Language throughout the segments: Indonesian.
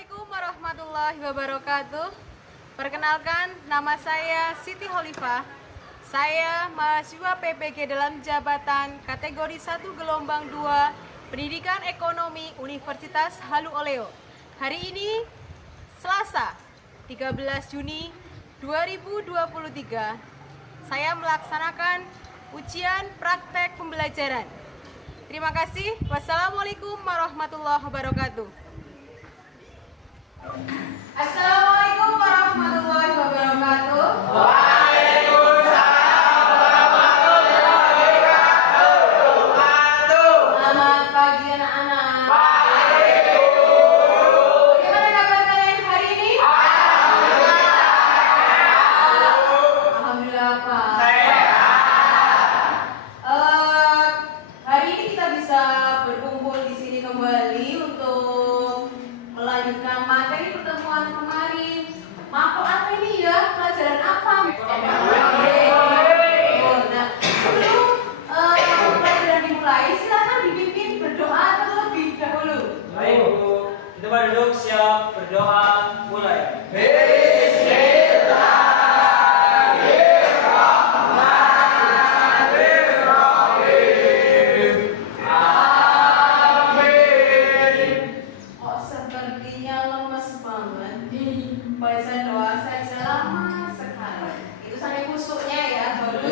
Assalamualaikum warahmatullahi wabarakatuh. Perkenalkan, nama saya Siti Holifah. Saya mahasiswa PPG dalam jabatan kategori 1 gelombang 2 Pendidikan Ekonomi Universitas Halu Oleo. Hari ini Selasa 13 Juni 2023 saya melaksanakan ujian praktek pembelajaran. Terima kasih. Wassalamualaikum warahmatullahi wabarakatuh. Assalamualaikum warahmatullahi wabarakatuh. Waalaikumsalam warahmatullahi wabarakatuh. Selamat pagi anak-anak. Pagi. Bagaimana kabar kalian hari ini? Alhamdulillah Pak. Hari ini kita bisa berkumpul di sini kembali untuk melanjutkan materi pertemuan kemarin. Mapel apa ini ya? Pelajaran apa? Nah, sebelum pelajaran dimulai, silakan dipimpin berdoa terlebih dahulu. Baik Bu, kita duduk siap berdoa mulai. Kok sepertinya lemes banget. Baca doa saja lama sekali. Itu sampai kusuknya ya, baru.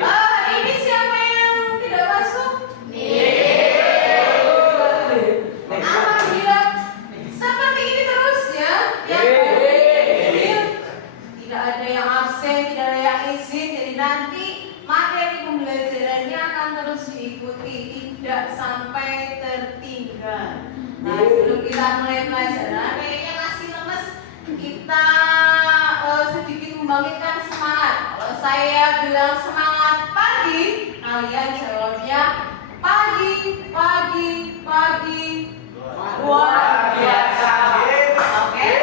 Hari ini siapa yang tidak masuk? Alhamdulillah. Seperti ini terus ya. Yang hadir. Tidak ada yang absen, tidak ada yang izin. Jadi nanti materi pembelajarannya akan terus diikuti, tidak sampai tertinggal. Nah, sebelum kita mulai pelajaran, kayaknya masih lemes. Kita sedikit membangkitkan semangat. Kalau saya bilang semangat pagi, kalian jawabnya pagi, pagi, pagi. Luar biasa. Oke? Oke?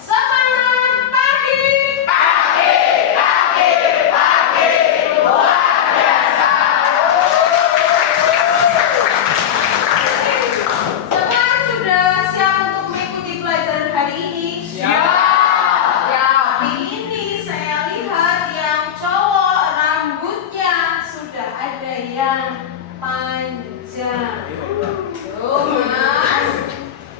Semangat pagi. Sekarang sudah siap untuk mengikuti pelajaran hari ini? Siap. Ya, hari ini saya lihat yang cowok rambutnya sudah ada yang panjang. Tuh Mas,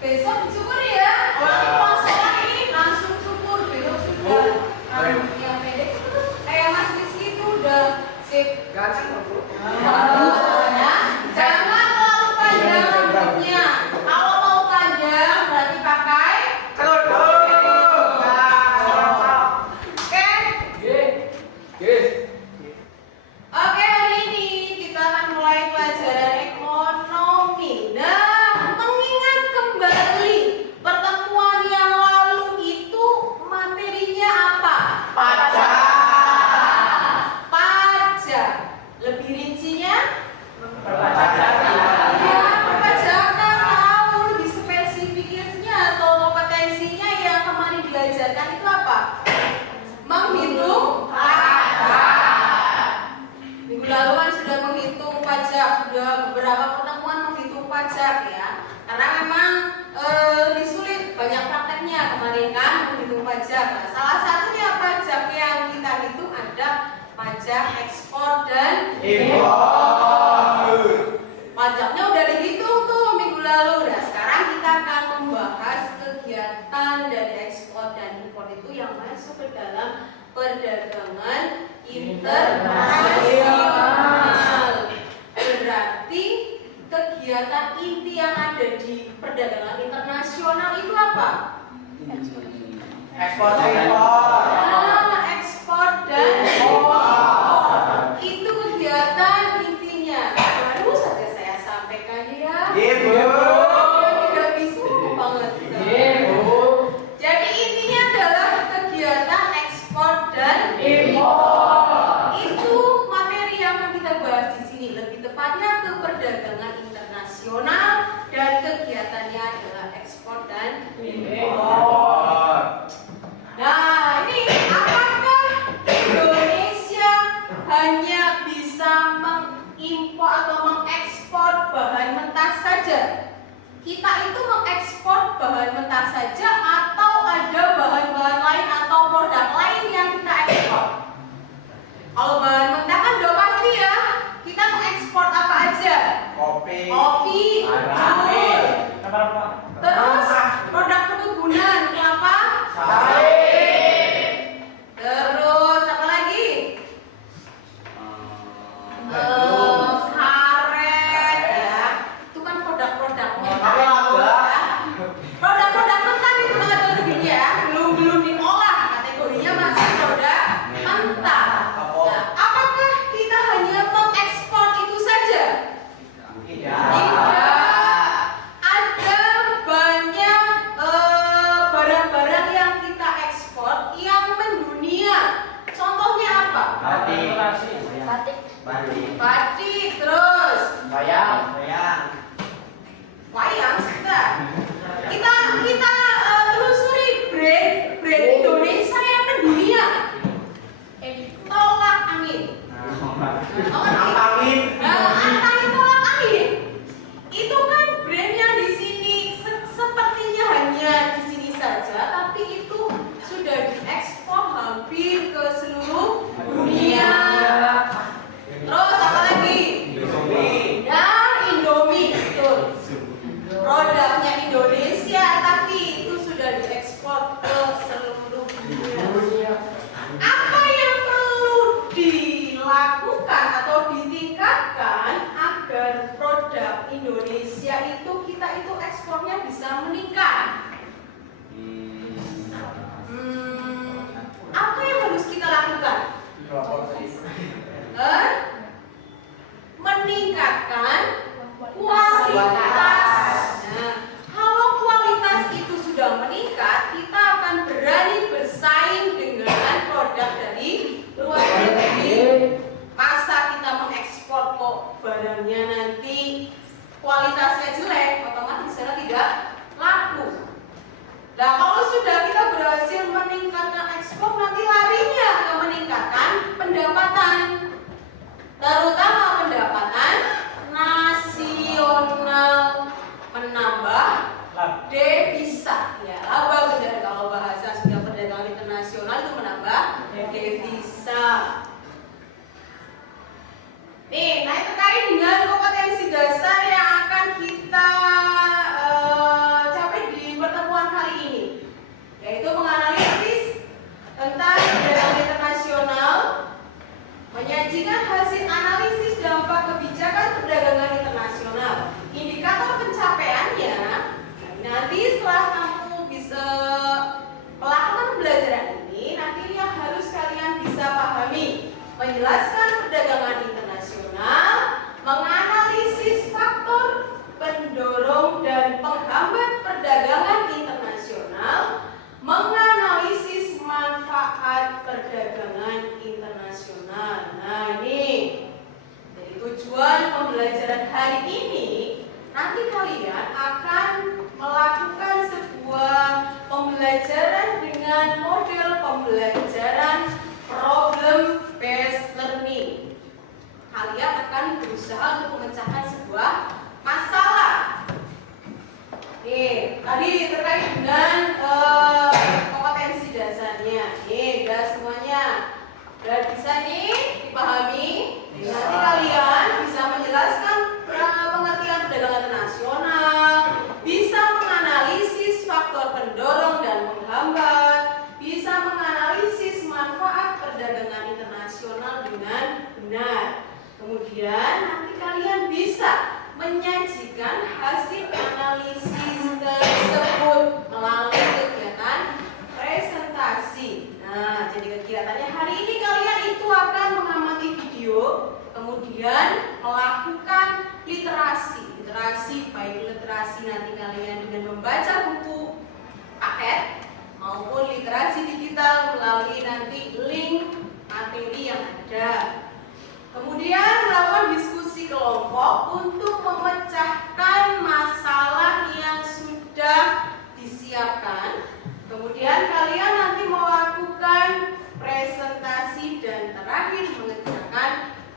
besok cukur ya. Kalau puasa lagi langsung cukur, besok sudah rambutnya pendek. Kayak Mas Rizky itu udah sip. Nah, jangan terlalu panjang rambutnya. Kalau mau panjang berarti pakai Oke, hari ini kita akan mulai pelajaran ekonomi. Nah, mengingat kembali pertemuan yang lalu itu materinya apa? Pajak. Lebih rincinya? Ya, perpajakan tahu lebih spesifiknya atau kompetensinya yang kemarin diajarkan itu apa? Menghitung Minggu lalu kan sudah menghitung pajak, sudah beberapa pertemuan menghitung pajak ya. Karena memang lebih sulit, banyak prakteknya kemarin kan menghitung pajak. Nah, salah satunya pajak yang kita hitung ada pajak ekspor dan pajaknya udah dihitung tuh minggu lalu. Nah, sekarang kita akan membahas kegiatan dari ekspor dan impor itu yang masuk ke dalam perdagangan internasional. Berarti kegiatan inti yang ada di perdagangan internasional itu apa? Ekspor. Ekspor dan impor. Itu kegiatan intinya. Baru saja saya sampaikan ya. Tidak bisu banget. Jadi intinya adalah kegiatan ekspor dan itu materi yang akan kita bahas di sini. Lebih tepatnya ke perdagangan internasional dan kegiatannya adalah ekspor dan impor. Nah, ini apakah Indonesia hanya bisa mengimpor atau mengekspor bahan mentah saja? kita itu mengekspor bahan mentah saja atau ada bahan-bahan lain atau produk lain yang kita ekspor? Kalau bahan mentah kan udah pasti ya, kita mengekspor apa aja? Kopi, jus, terus produk perkebunan, kelapa, terus apa lagi? Karet ya, itu kan produk-produk mentah. Produk-produk mentah itu kategorinya ya, belum diolah, kategorinya masih produk mentah. Nah, apakah kita hanya mengekspor itu saja? Tidak. Ada banyak barang-barang yang kita ekspor yang mendunia. Contohnya apa? Batik, terus wayang sudah. Kita telusuri brand Indonesia yang mendunia. Tolak angin. Antangin tolak angin. Itu kan brandnya di sini sepertinya hanya di sini saja, tapi itu sudah diekspor hampir ke seluruh dunia. Terus apa lagi? Dan Indomie, betul. Produknya Indonesia, tapi itu sudah diekspor ke seluruh dunia. Apa yang perlu dilakukan atau ditingkatkan agar produk Indonesia itu kita itu ekspornya bisa meningkat? Apa yang harus kita lakukan? Meningkatkan kualitas. Nah, kalau kualitas itu sudah meningkat, kita akan berani bersaing dengan produk dari luar negeri. Masa kita mengekspor kok barangnya nanti kualitasnya jelek, otomatis sana tidak laku. Nah, kalau sudah kita berhasil meningkatkan ekspor, nanti larinya ke meningkatkan pendapatan, terutama pendapatan nasional, menambah devisa. Ya, laba benar kalau bahasa sudah perdagangan internasional itu menambah devisa. Nih, nah terkait dengan kompetensi dasar yang akan kita capai di pertemuan kali ini, yaitu menganalisis tentang perdagangan internasional, menyajikan hasil analisis dampak kebijakan perdagangan internasional, indikator pencapaiannya. Nanti setelah kamu bisa melakukan pembelajaran ini, nanti yang harus kalian bisa pahami, menjelaskan perdagangan internasional, menganalisis faktor pendorong dan penghambat perdagangan internasional, menganalisis manfaat perdagangan internasional. Nah, ini jadi tujuan pembelajaran hari ini. Nanti kalian akan melakukan sebuah pembelajaran dengan model pembelajaran problem based learning. Kalian akan berusaha untuk memecahkan sebuah masalah. Nih, tadi terkait dengan kompetensi dasarnya. Nih, udah semuanya. Udah bisa nih dipahami. Nanti kalian bisa menjelaskan pengertian perdagangan internasional, bisa menganalisis faktor pendorong dan penghambat, bisa menganalisis manfaat perdagangan internasional dengan benar. Kemudian nanti kalian bisa menyajikan hasil analisis tersebut melalui kegiatan presentasi. Nah, jadi kegiatannya hari ini kalian itu akan mengamati video, kemudian melakukan literasi, baik literasi nanti kalian dengan membaca buku paket maupun literasi digital melalui nanti link materi yang ada. Kemudian melakukan diskusi kelompok untuk memecahkan masalah yang sudah disiapkan. Kemudian kalian nanti melakukan presentasi dan terakhir mengerjakan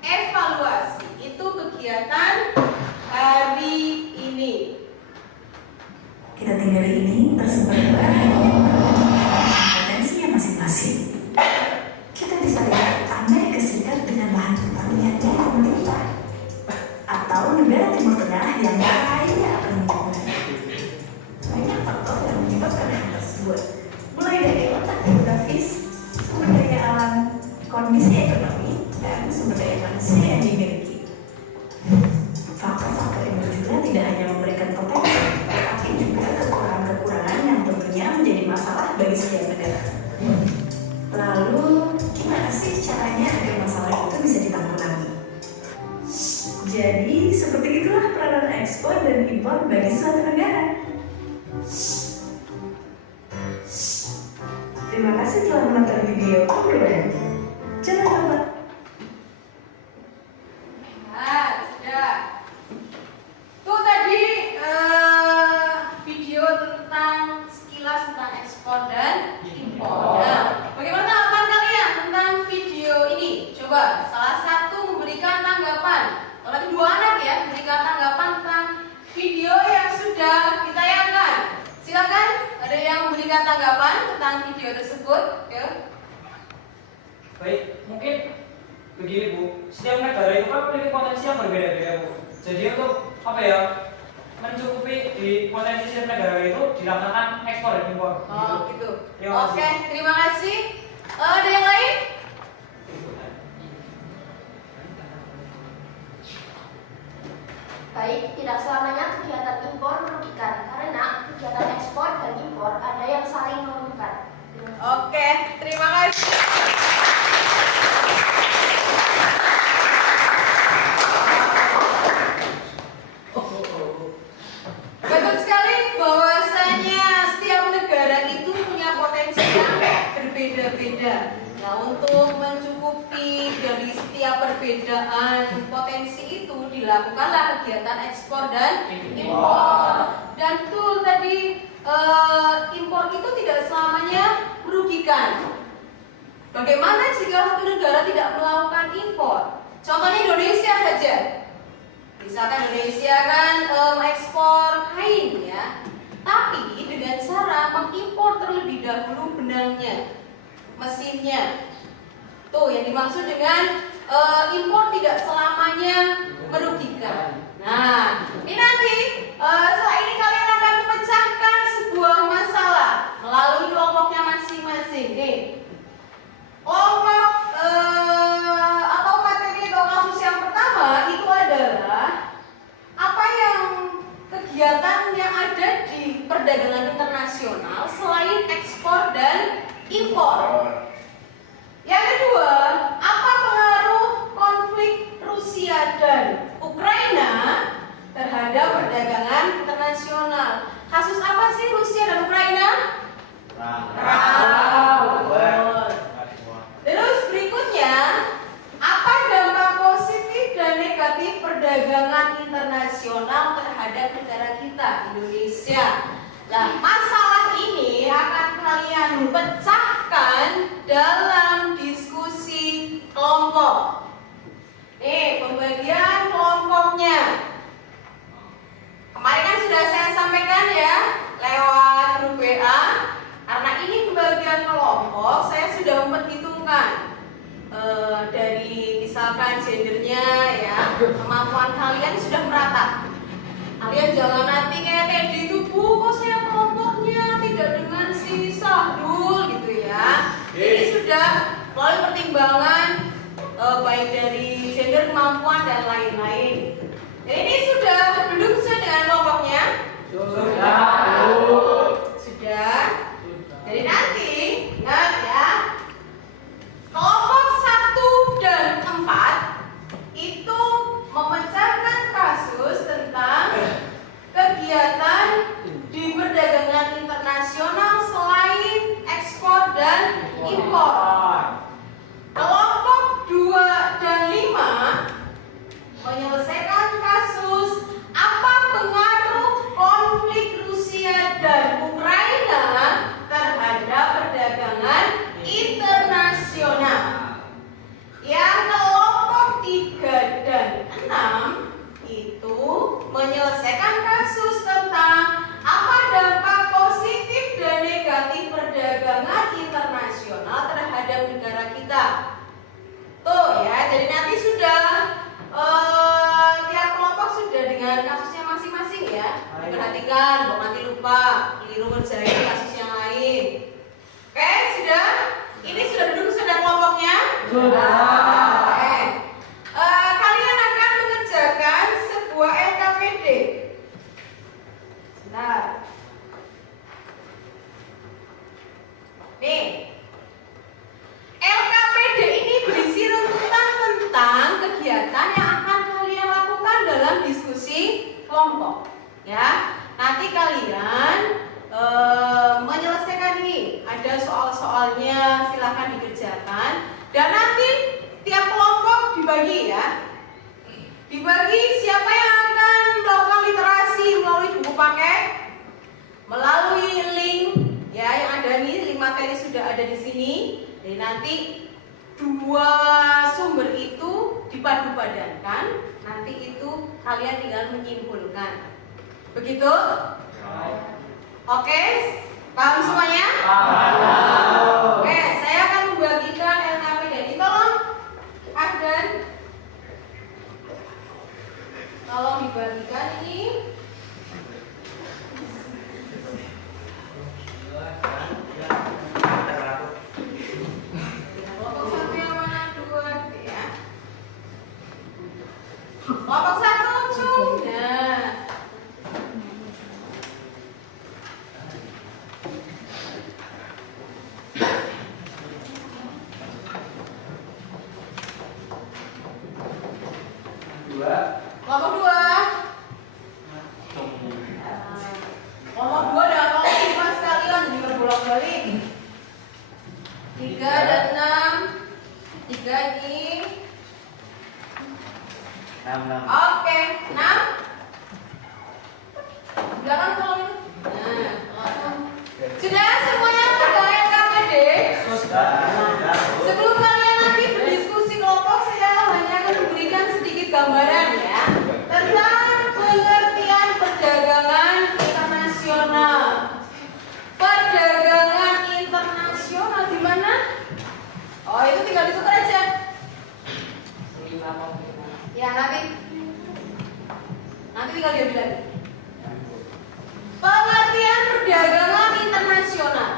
evaluasi. Itu kegiatan hari ini. kita tinggali ini tersebar potensinya masing-masing. Kita bisa lihat Amerika Serikat dengan lahan pertanian yang melimpah, atau negara Timur Tengah yang kaya akan lingkungan. Banyak faktor yang menyebabkan hal tersebut, mulai dari letak geografis, sumber daya alam, kondisi ekonomi, dan sumber daya manusia yang dimiliki. Faktor-faktor yang berjumlah tidak hanya memberikan potensi, tetapi juga kekurangan-kekurangan yang tentunya menjadi masalah bagi setiap negara. Lalu, gimana sih caranya agar masalah itu bisa ditanggulangi? Jadi, seperti itulah peranan ekspor dan impor bagi suatu negara. Terima kasih telah menonton video obrolan. Jangan lupa. Nah, sudah. Tuh tadi video tentang sekilas tentang ekspor dan impor. Nah, bagaimana tanggapan kalian tentang video ini? Coba salah satu memberikan tanggapan. Kalau tadi dua anak ya, memberikan tanggapan tentang video yang sudah ditayangkan. Silakan, ada yang memberikan tanggapan tentang video tersebut? Ya. Baik, mungkin begini Bu, setiap negara itu kan memiliki potensi yang berbeda-beda Bu. Jadi untuk apa ya, mencukupi di potensi setiap negara itu dilaksanakan ekspor dan impor. Oh, gitu. Terima kasih. Oke, terima kasih. Ada yang lain? Baik, tidak selamanya kegiatan impor merugikan karena kegiatan ekspor dan impor ada yang saling menguntungkan. Oke, terima kasih. Betul sekali bahwasanya setiap negara itu punya potensi yang berbeda-beda. Nah, untuk mencukupi dari setiap perbedaan potensi itu dilakukanlah kegiatan ekspor dan impor. Dan betul tadi impor itu tidak selamanya merugikan. Bagaimana jika satu negara tidak melakukan impor? Contohnya Indonesia saja. Misalkan Indonesia kan ekspor kain ya, tapi dengan cara mengimpor terlebih dahulu benangnya, mesinnya. Tuh yang dimaksud dengan impor tidak selamanya merugikan. Nah, ini nanti setelah ini kalian akan memecahkan sebuah masalah melalui kelompoknya masing-masing. Nih, kelompok atau materi atau kasus yang pertama itu adalah apa yang kegiatan yang ada di perdagangan internasional selain ekspor dan impor. Yang kedua, apa pengaruh konflik Rusia dan Ukraina terhadap perdagangan internasional? Kasus apa sih Rusia dan Ukraina? Perang. Terus berikutnya, apa dampak positif dan negatif perdagangan internasional terhadap negara kita, Indonesia? Nah, masalah ini akan kalian pecahkan dalam diskusi kelompok. Nih, pembagian kelompoknya. Kemarin kan sudah saya sampaikan ya, lewat grup WA. Karena ini pembagian kelompok, saya sudah memperhitungkan dari misalkan gendernya ya, kemampuan kalian sudah merata. Kalian jangan nanti kayak Teddy itu, Bu, kok saya kelompoknya tidak dengan si Sahdul gitu ya. Ini sudah melalui pertimbangan baik dari gender, kemampuan dan lain-lain. Jadi ini sudah duduk sesuai dengan kelompoknya? Sudah. Jadi nanti ingat ya, kelompok 1 dan 4 itu memecahkan kasus tentang kegiatan di perdagangan internasional selain ekspor dan impor. Kelompok 2 dan 5 menyelesaikan kasus apa pengaruh konflik Rusia dan Ukraina terhadap perdagangan internasional. Yang kelompok 3 dan 6 itu menyelesaikan kasus tentang apa dampak diperhatikan, Mbak nanti lupa, keliru ngerjain kasus yang lain. Oke, sudah? Ini sudah duduk sudah kelompoknya? Sudah. Oke. Kalian akan mengerjakan sebuah LKPD. Sebentar. Nih. LKPD ini berisi runtutan tentang kegiatan yang akan kalian lakukan dalam diskusi kelompok. Ya, nanti kalian menyelesaikan ini. Ada soal-soalnya, silahkan dikerjakan. Dan nanti tiap kelompok dibagi ya. Dibagi siapa yang akan melakukan literasi melalui buku paket, melalui link ya yang ada nih, link materi sudah ada di sini. Jadi nanti dua sumber itu dipadu-padankan, nanti itu kalian tinggal menyimpulkan. Begitu? Oke, paham semuanya? Paham. Oke, saya akan membagikan LKPD. Ini tolong Ahdan, tolong dibagikan ini. Kelompok satu yang mana? Dua, gitu ya. Kelompok satu, nah. Kelompok dua. Kelompok dua dan kelompok lima sekalian jadi berbolak-balik. 3 dan 6. 3 ini. 6. Oke, 6. Belakang kalau itu. Nah, sudah semuanya sudah LKPD. Sebelum kalian nanti berdiskusi kelompok, saya hanya akan memberikan sedikit gambaran ya tentang pengertian perdagangan internasional. Perdagangan internasional di mana? Oh, itu tinggal ditukar aja. Ya, nanti tinggal diambil lagi. Pengertian perdagangan internasional.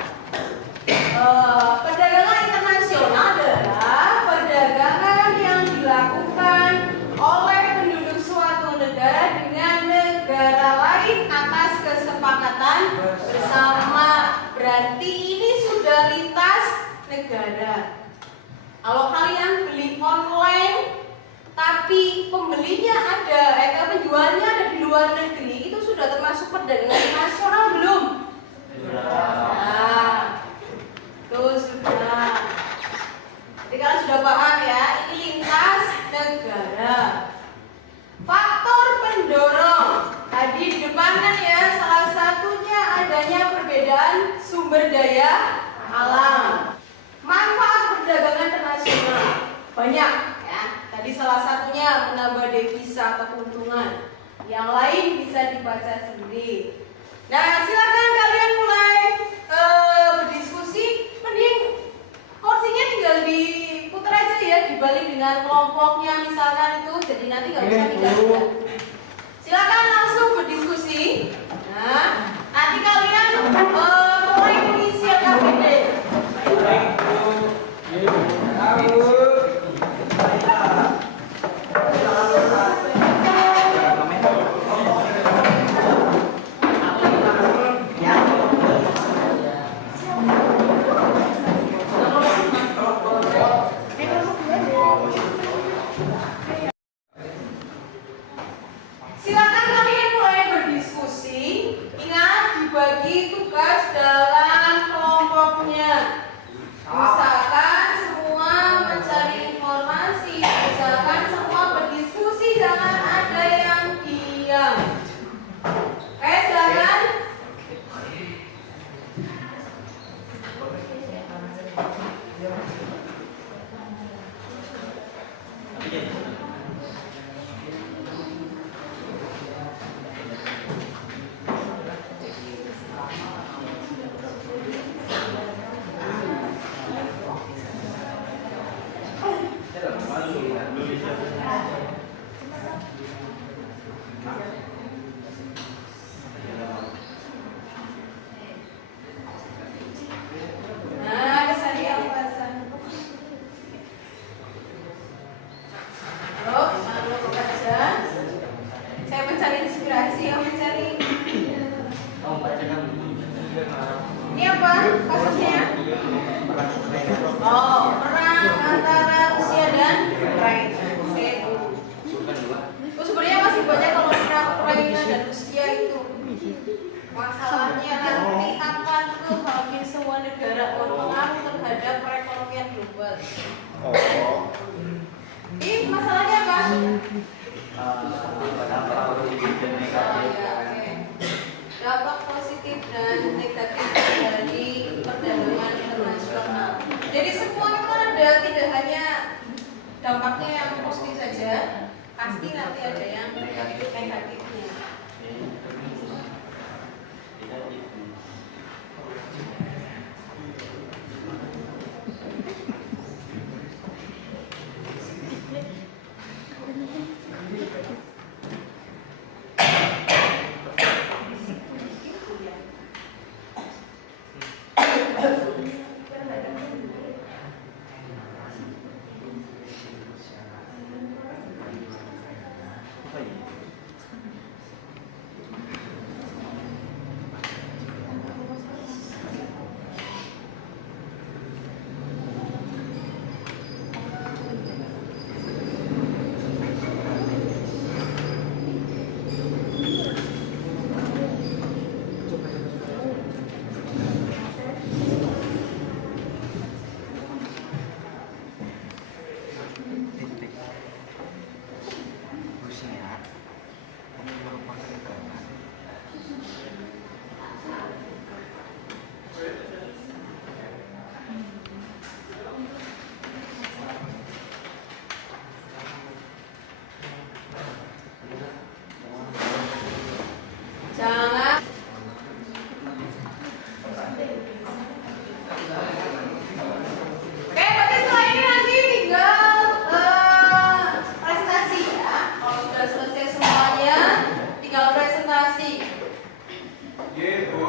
Perdagangan internasional adalah perdagangan yang dilakukan oleh penduduk suatu negara dengan negara lain atas kesepakatan bersama. Berarti ini sudah lintas negara. Kalau kalian beli online tapi pembelinya ada, penjualnya ada di luar negeri, itu sudah termasuk perdagangan internasional belum? Nah, itu sudah. Jadi kalian sudah paham ya, ini lintas negara. Faktor pendorong tadi di depan kan ya, salah satunya adanya perbedaan sumber daya alam. Manfaat perdagangan internasional banyak ya. Tadi salah satunya menambah devisa atau keuntungan. Yang lain bisa dibaca sendiri. Nah, silakan kalian mulai berdiskusi. Mending kursinya tinggal diputar aja ya, dibalik dengan kelompoknya misalkan itu. Jadi nanti nggak usah pindah-pindah. Silakan langsung berdiskusi. Nah, nanti kalian mulai mengisi LKPD. Silakan kalian mulai berdiskusi. Ingat dibagi tugas dalam kelompoknya. Usahakan semua mencari informasi. Usahakan semua berdiskusi, jangan ada yang diam. Oke, silakan. mencari inspirasi, yang mencari. Kamu bacakan Ini apa kasusnya? Oh, perang antara Rusia dan Ukraina. Sebenarnya masih banyak kalau perang Ukraina dan Rusia itu. Masalahnya nanti akan ke hampir semua negara berpengaruh terhadap perekonomian global. Ini masalahnya apa? Dampak positif dan negatif dari perdagangan internasional. Jadi semua itu ada, tidak hanya dampaknya yang positif saja, pasti nanti ada yang negatifnya. Jangan. Oke, berarti setelah ini nanti tinggal presentasi ya. Kalau sudah selesai semuanya, tinggal presentasi. Iya, Bu.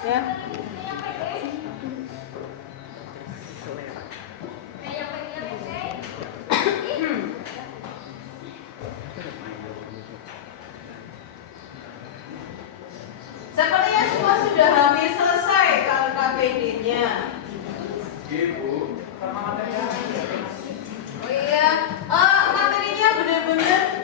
Ya. Sepertinya semua sudah hampir selesai kalau KPD-nya. Iya, Bu. Oh iya, materinya benar-benar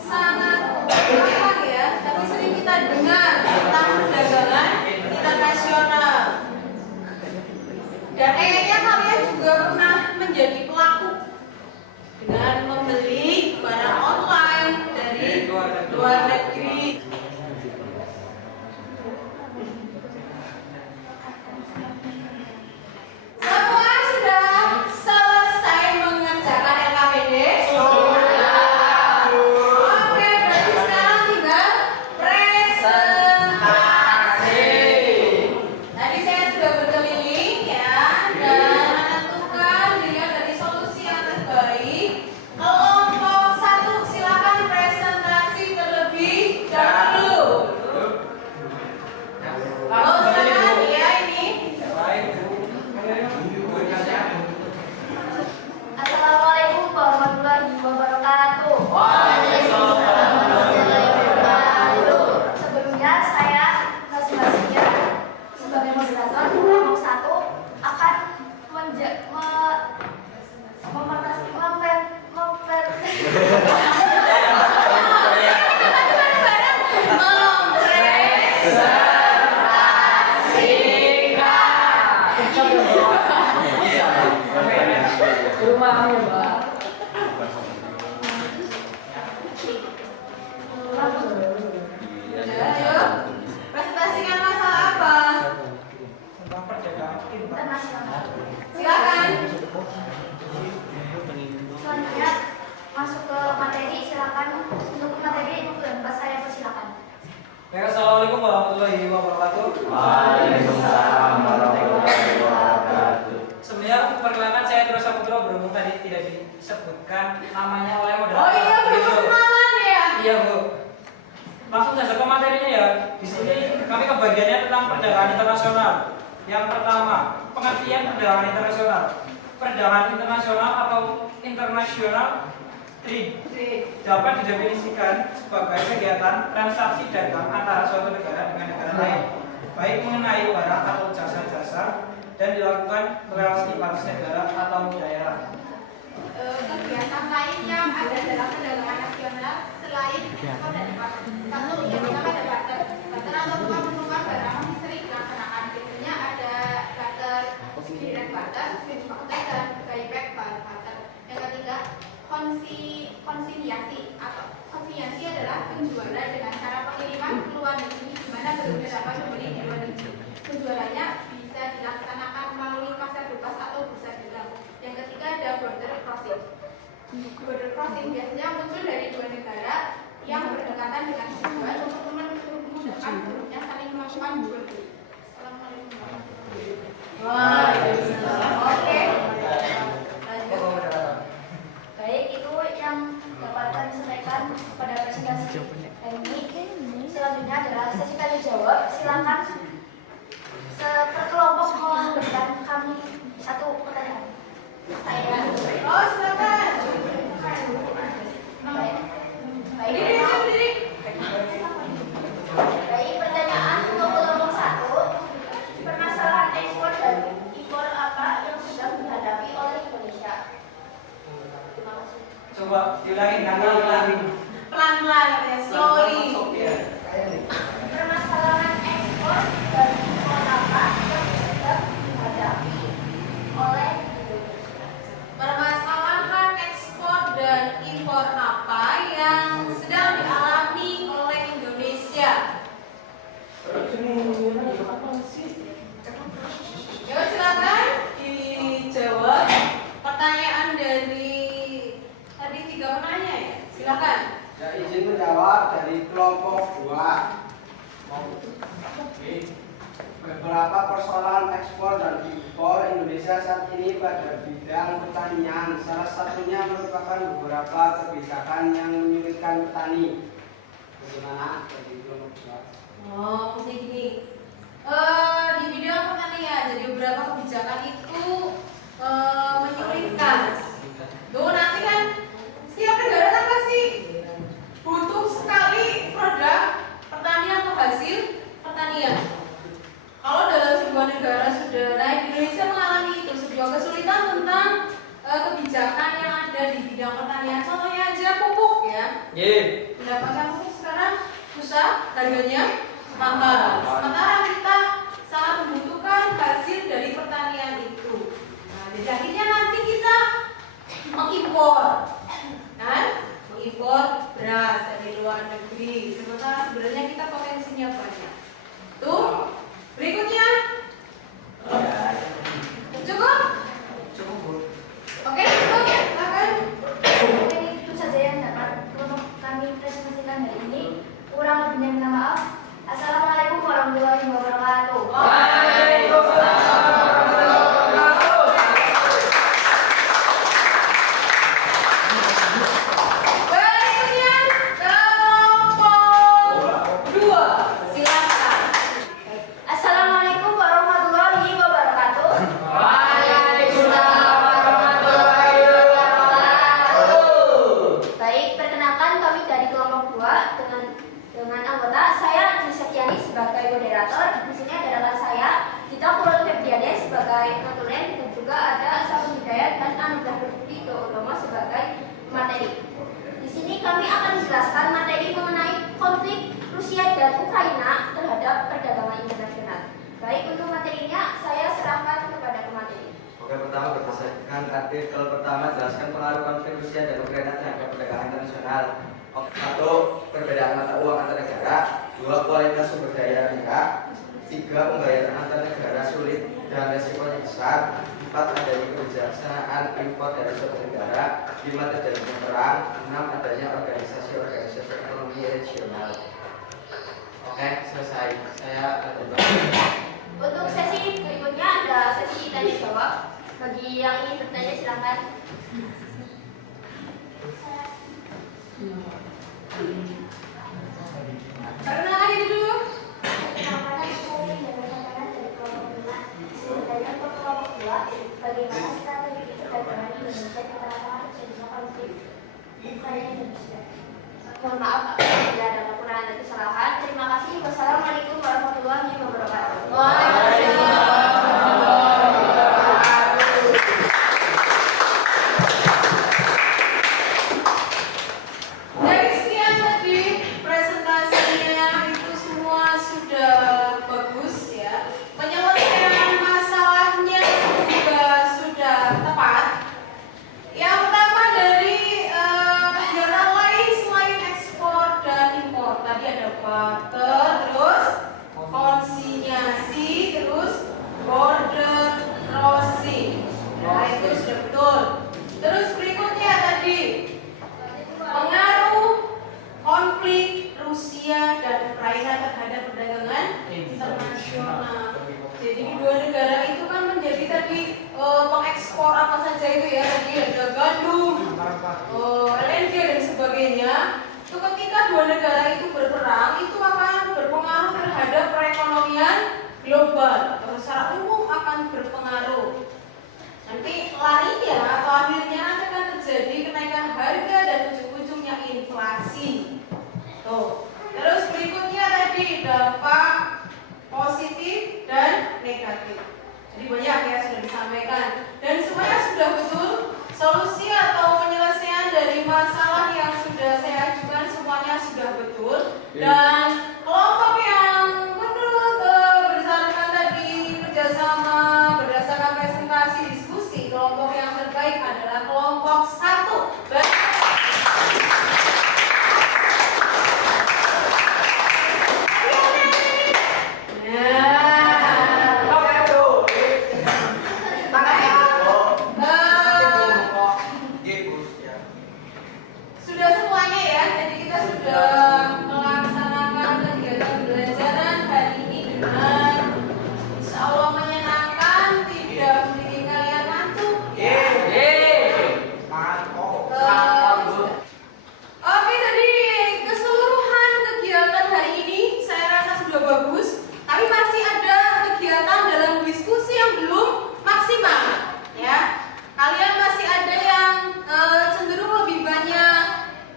sangat gampang ya. Tapi sering kita dengar tentang perdagangan internasional. Dan kayaknya kalian juga pernah menjadi pelaku dengan membeli barang online dari luar negeri. Semua sudah selesai mengerjakan LKPD? Sudah. Oke, berarti sekarang tinggal presentasi. Tadi saya sudah berkeliling ya dan menentukan dilihat dari solusi yang terbaik. Kelompok 1 silakan presentasi terlebih dahulu. Kalau silakan ya ini. Assalamualaikum warahmatullahi wabarakatuh. Sebelumnya saya masing-masingnya sebagai moderator kelompok 1 akan rumahnya, Mbak. Ayo, presentasikan masalah apa? internasional. Silakan. Selanjutnya masuk ke materi, silakan untuk materi itu saya persilakan. Baik, assalamualaikum warahmatullahi wabarakatuh. Waalaikumsalam warahmatullahi wabarakatuh. Sebenarnya perkenalkan saya Terus Putra, berhubung tadi tidak disebutkan namanya oleh moderator. Oh iya, belum Gitu. kenalan ya? Iya, Bu. Langsung saja ke materinya ya. Di sini kami kebagiannya tentang perdagangan internasional. Yang pertama, pengertian perdagangan internasional. Perdagangan internasional atau international trade dapat didefinisikan sebagai kegiatan transaksi dagang antara suatu negara dengan negara lain, baik mengenai barang atau jasa-jasa, dan dilakukan melalui batas negara atau daerah. Kegiatan lain yang ada dalam perdagangan nasional selain ekspor dan impor. Satu, yang pertama ada barter. Barter atau tukar-menukar barang masih sering dilaksanakan. Biasanya ada barter direct barter, switch barter, dan buyback barter. Yang ketiga, konsinyasi atau konsinyasi adalah penjualan dengan cara pengiriman ke luar negeri di mana berbeda dapat membeli di luar negeri. Penjualannya bisa dilaksanakan melalui pasar bebas atau bursa dagang. Yang ketiga ada border crossing. Border crossing biasanya muncul dari dua negara yang berdekatan dengan tujuan untuk memudahkan penduduknya saling melakukan jual beli. Assalamualaikum warahmatullahi wabarakatuh. Oke. Baik, itu yang dapat kami sampaikan pada presentasi hari ini. Selanjutnya adalah sesi tanya jawab. Silakan seperkelompok memberikan kami satu pertanyaan. Saya. Oh, silakan. Baik, pertanyaan untuk kelompok 1. Permasalahan ekspor dan impor apa yang sedang dihadapi oleh Indonesia? Terima kasih. Coba diulangin, ulangi. Pelan-pelan ya, slowly. Permasalahan ekspor dan impor apa yang sedang dihadapi oleh Indonesia? Permasalahan ekspor dan impor apa yang sedang dialami oleh Indonesia? Ya, silakan dijawab pertanyaan dari tadi 3 penanya ya. Silakan. Ya, izin menjawab dari kelompok 2. Beberapa persoalan ekspor dan impor Indonesia saat ini pada bidang pertanian. Salah satunya merupakan beberapa kebijakan yang menyulitkan petani. Bagaimana dari kelompok 2? Oh, mesti gini. Di bidang pertanian, jadi beberapa kebijakan itu menyulitkan. Tuh nanti kan setiap negara kan pasti butuh sekali produk pertanian atau hasil pertanian. Kalau dalam sebuah negara sudah naik, Indonesia mengalami itu sebuah kesulitan tentang kebijakan yang ada di bidang pertanian. Contohnya aja pupuk ya. Mendapatkan pupuk sekarang susah, harganya mahal. Sementara kita sangat membutuhkan hasil dari pertanian itu. Nah, jadi akhirnya nanti kita mengimpor, kan? Mengimpor beras dari luar negeri. Sementara sebenarnya kita potensinya banyak. Tuh, berikutnya. Cukup? Oke, cukup. Silakan. Mungkin itu saja yang dapat kami presentasikan hari ini. Kurang lebihnya minta maaf. Assalamualaikum warahmatullahi wabarakatuh. Berikutnya kelompok 2. Silakan. Assalamualaikum warahmatullahi wabarakatuh. Baik, perkenalkan kami dari kelompok 2 dengan anggota saya Ansi Septiani sebagai moderator. Di sini ada rekan saya Dita Kurul Febriade sebagai konsulen dan juga ada Sabu Hidayat dan Anugrah Lutfi Utomo sebagai materi. Di sini kami akan menjelaskan materi mengenai konflik Rusia dan Ukraina terhadap perdagangan internasional. Baik, untuk materinya saya serahkan kepada pemateri. Oke, pertama berdasarkan artikel pertama jelaskan pengaruh konflik Rusia dan Ukraina terhadap perdagangan internasional. 1. Perbedaan mata uang antar negara. 2. Kualitas sumber daya rendah. 3. Pembayaran antar negara sulit dan resikonya besar. 4. Adanya kebijaksanaan impor dari suatu negara. 5. Terjadinya perang. 6. Adanya organisasi-organisasi ekonomi regional. Oke, selesai. Saya Untuk sesi berikutnya ada sesi tanya jawab. Bagi yang ingin bertanya silakan. Perkenalkan diri dulu. Mohon maaf apabila ada kekurangan dan kesalahan. Terima kasih. Wassalamualaikum warahmatullahi wabarakatuh. Dari sekian tadi presentasinya itu semua sudah bagus ya. Penyelesaian masalahnya juga sudah tepat. Yang pertama dari kegiatan lain selain ekspor dan impor. Tadi ada barter, terus konsinyasi, terus border crossing. Nah itu sudah betul. Terus berikutnya tadi pengaruh konflik Rusia dan Ukraina terhadap perdagangan internasional. Jadi dua negara itu kan menjadi tadi pengekspor apa saja itu ya, tadi ada gandum, LNG dan sebagainya. Itu ketika dua negara itu berperang itu akan berpengaruh terhadap perekonomian global atau secara umum akan berpengaruh. Nanti larinya atau akhirnya akan terjadi kenaikan harga dan ujung-ujungnya inflasi. Tuh. Terus berikutnya tadi dampak positif dan negatif. Jadi banyak ya sudah disampaikan dan semuanya sudah betul. Solusi atau penyelesaian dari masalah yang sudah saya ajukan semuanya sudah betul dan kelompok yang menurut berdasarkan tadi kerjasama berdasarkan presentasi diskusi kelompok yang terbaik adalah kelompok 1. Sudah semuanya ya, jadi kita sudah melaksanakan kegiatan pembelajaran hari ini dengan insya Allah menyenangkan, tidak bikin kalian ngantuk. Oke, tadi keseluruhan kegiatan hari ini saya rasa sudah bagus, tapi masih ada kegiatan dalam diskusi yang belum maksimal, ya. Kalian masih ada yang cenderung lebih banyak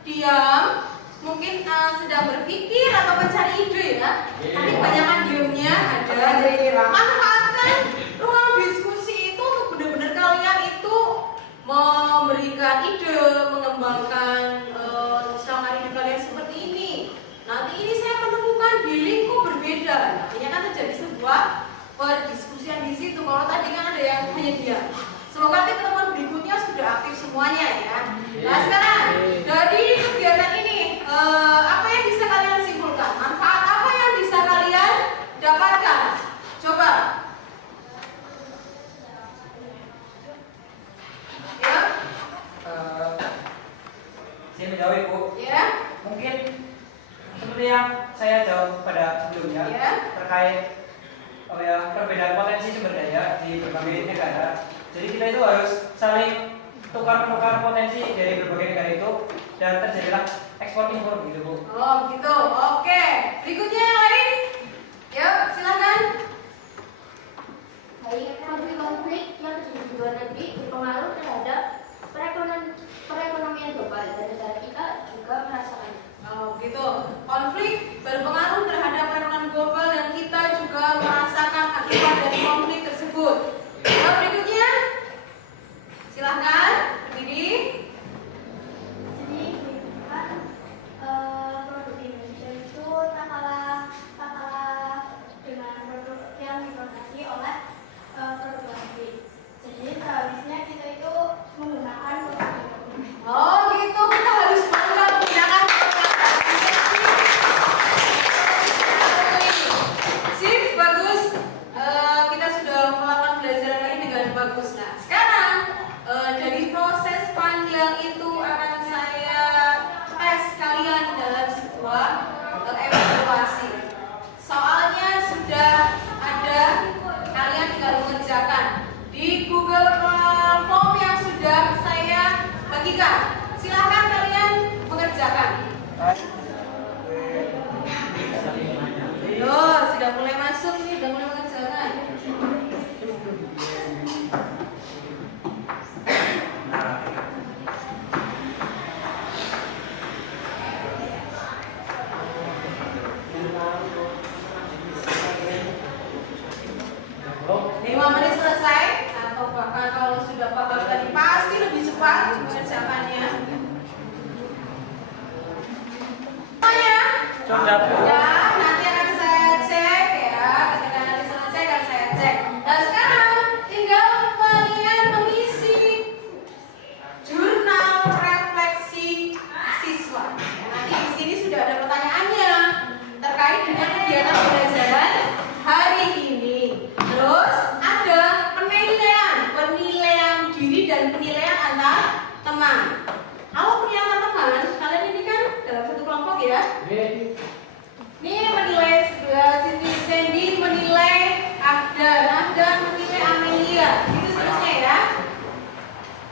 diam, mungkin sedang berpikir atau mencari ide ya. Tapi kebanyakan diamnya ada. Manfaatkan ruang diskusi itu untuk benar-benar kalian itu memberikan ide, mengembangkan selama ide kalian seperti ini. Nanti ini saya menemukan di lingkup berbeda. Artinya kan terjadi sebuah perdiskusian di situ. Kalau tadi kan ada yang hanya diam. Semoga nanti teman berikutnya sudah aktif semuanya ya. Nah sekarang dari kegiatan ini apa yang bisa kalian simpulkan? Manfaat apa yang bisa kalian dapatkan? Coba. Ya. Saya menjawab Ibu. Ya. Mungkin seperti yang saya jawab pada sebelumnya terkait perbedaan potensi sumber daya di berbagai negara. Jadi kita itu harus saling tukar-menukar potensi dari berbagai negara itu dan terjadilah ekspor impor gitu Bu. Oh gitu, oke. Berikutnya yang lain, ya silakan. Baik, konflik yang terjadi di luar negeri berpengaruh terhadap perekonomian global dan negara kita juga merasakannya. Oh gitu, konflik berpengaruh terhadap perekonomian global dan kita juga merasakan akibat dari konflik tersebut. Yang berikutnya, silahkan berdiri. Jadi kan produk Indonesia itu tak kalah dengan produk yang diproduksi oleh produk luar negeri. Jadi seharusnya kita itu menggunakan produk Indonesia. Oh gitu, kita harus bangga menggunakan produk. Sip, bagus. Kita sudah melakukan belajar kalau sudah paham tadi pasti lebih cepat mengerjakannya. Semuanya? Sudah, Bu. Ya, nanti akan saya cek ya. Ketika nanti selesai akan saya cek. Dan sekarang tinggal kalian mengisi jurnal refleksi siswa. Nanti di sini sudah ada pertanyaannya terkait dengan kegiatan pembelajaran hari ini. Terus ada penilaian diri dan penilaian antar teman. Kalau penilaian antar teman, kalian ini kan dalam satu kelompok ya. Ini menilai Siti Sandy menilai Agda menilai Amelia, itu seterusnya ya.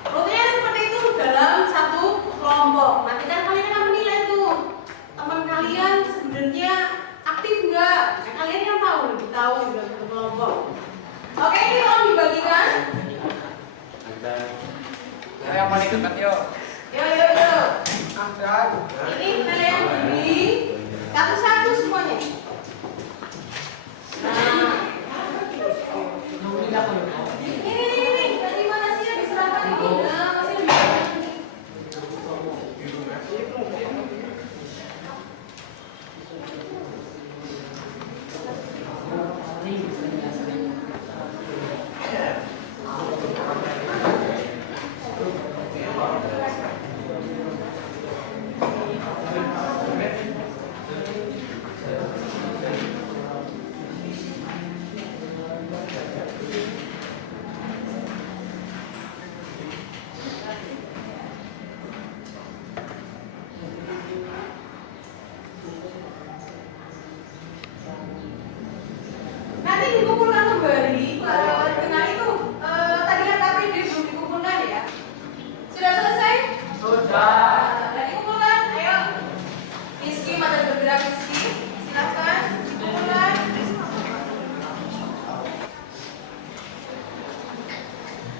Rutenya seperti itu dalam satu kelompok. Nanti kan kalian akan menilai tuh teman kalian sebenarnya aktif enggak? Nah, kalian yang tahu, lebih tahu di dalam satu kelompok. Oke, ini tolong dibagikan. Yang paling dekat yuk. Yuk. Ini penilaian diri satu-satu semuanya. Nah, ini tadi mana sih yang diserahkan ini? Nah, masih diserahkan ini. Nanti dikumpulkan kembali dengan itu tadi kan KPD belum dikumpulkan ya? Sudah selesai? Sudah. Dan dikumpulkan, ayo. Rizky, mata bergerak Rizky. Silakan dikumpulkan.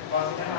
Kalau kita